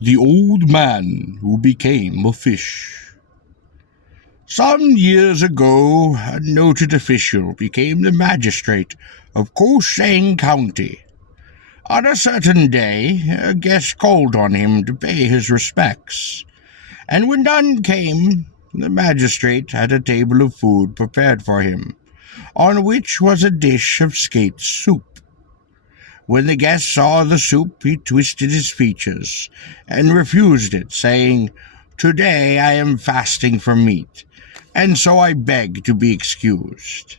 The Old Man Who Became a Fish. Some years ago, a noted official became the magistrate of Kosang County. On a certain day, a guest called on him to pay his respects, and when done came, the magistrate had a table of food prepared for him, on which was a dish of skate soup. When the guest saw the soup, he twisted his features and refused it, saying, "Today I am fasting from meat, and so I beg to be excused."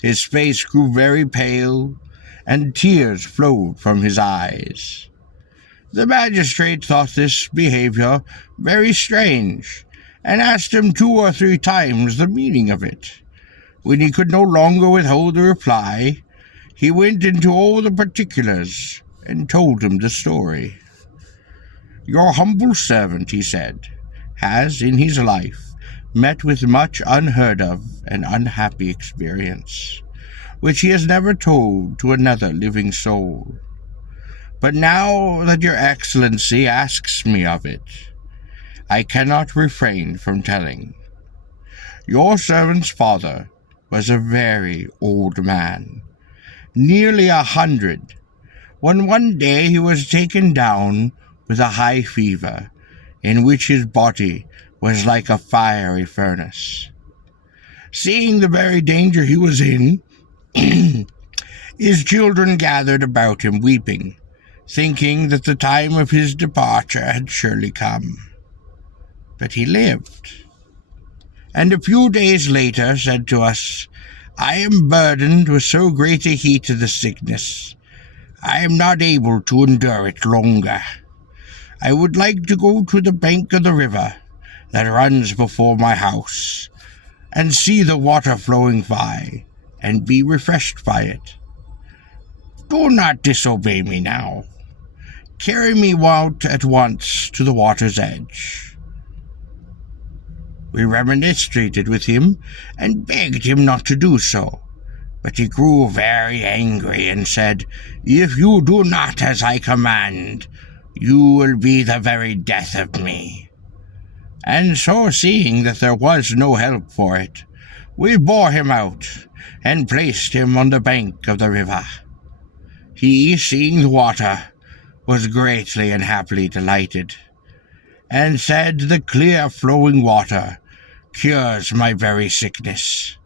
His face grew very pale, and tears flowed from his eyes. The magistrate thought this behavior very strange, and asked him 2 or 3 times the meaning of it. When he could no longer withhold the reply, he went into all the particulars and told him the story. "Your humble servant," he said, "has in his life met with much unheard of and unhappy experience, which he has never told to another living soul. But now that your Excellency asks me of it, I cannot refrain from telling. Your servant's father was a very old man, nearly 100, when one day he was taken down with a high fever, in which his body was like a fiery furnace. Seeing the very danger he was in, his children gathered about him weeping, thinking that the time of his departure had surely come. But he lived, and a few days later said to us, 'I am burdened with so great a heat of the sickness, I am not able to endure it longer. I would like to go to the bank of the river that runs before my house, and see the water flowing by, and be refreshed by it. Do not disobey me now. Carry me out at once to the water's edge.' We remonstrated with him and begged him not to do so, but he grew very angry and said, 'If you do not as I command, you will be the very death of me.' And so, seeing that there was no help for it, we bore him out and placed him on the bank of the river. He, seeing the water, was greatly and happily delighted, and said, 'The clear flowing water cures my very sickness.'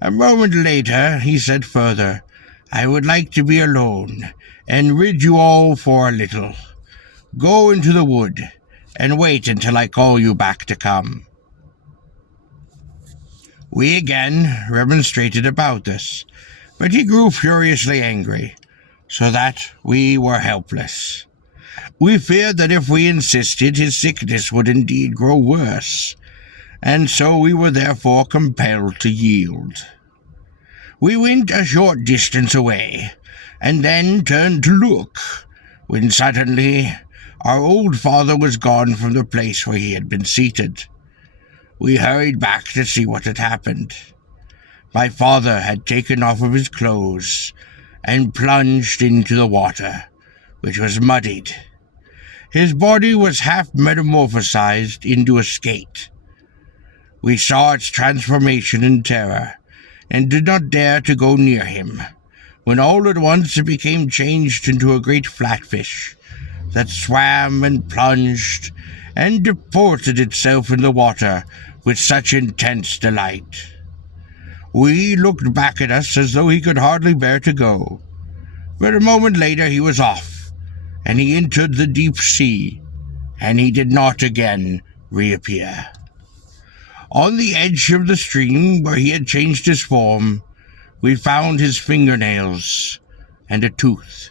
A moment later he said further, 'I would like to be alone, and rid you all for a little. Go into the wood, and wait until I call you back to come.' We again remonstrated about this, but he grew furiously angry, so that we were helpless. We feared that if we insisted, his sickness would indeed grow worse, and so we were therefore compelled to yield. We went a short distance away, and then turned to look, when suddenly our old father was gone from the place where he had been seated. We hurried back to see what had happened. My father had taken off of his clothes and plunged into the water, which was muddied. His body was half metamorphosized into a skate. We saw its transformation in terror, and did not dare to go near him, when all at once it became changed into a great flatfish that swam and plunged and disported itself in the water with such intense delight. We looked back at us as though he could hardly bear to go, but a moment later he was off, and he entered the deep sea, and he did not again reappear. On the edge of the stream where he had changed his form, we found his fingernails and a tooth.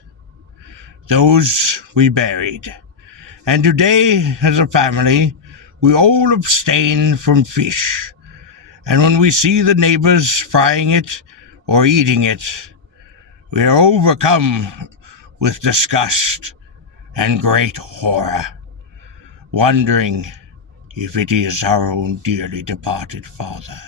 Those we buried, and today, as a family, we all abstain from fish, and when we see the neighbors frying it or eating it, we are overcome with disgust and great horror, wondering if it is our own dearly departed father.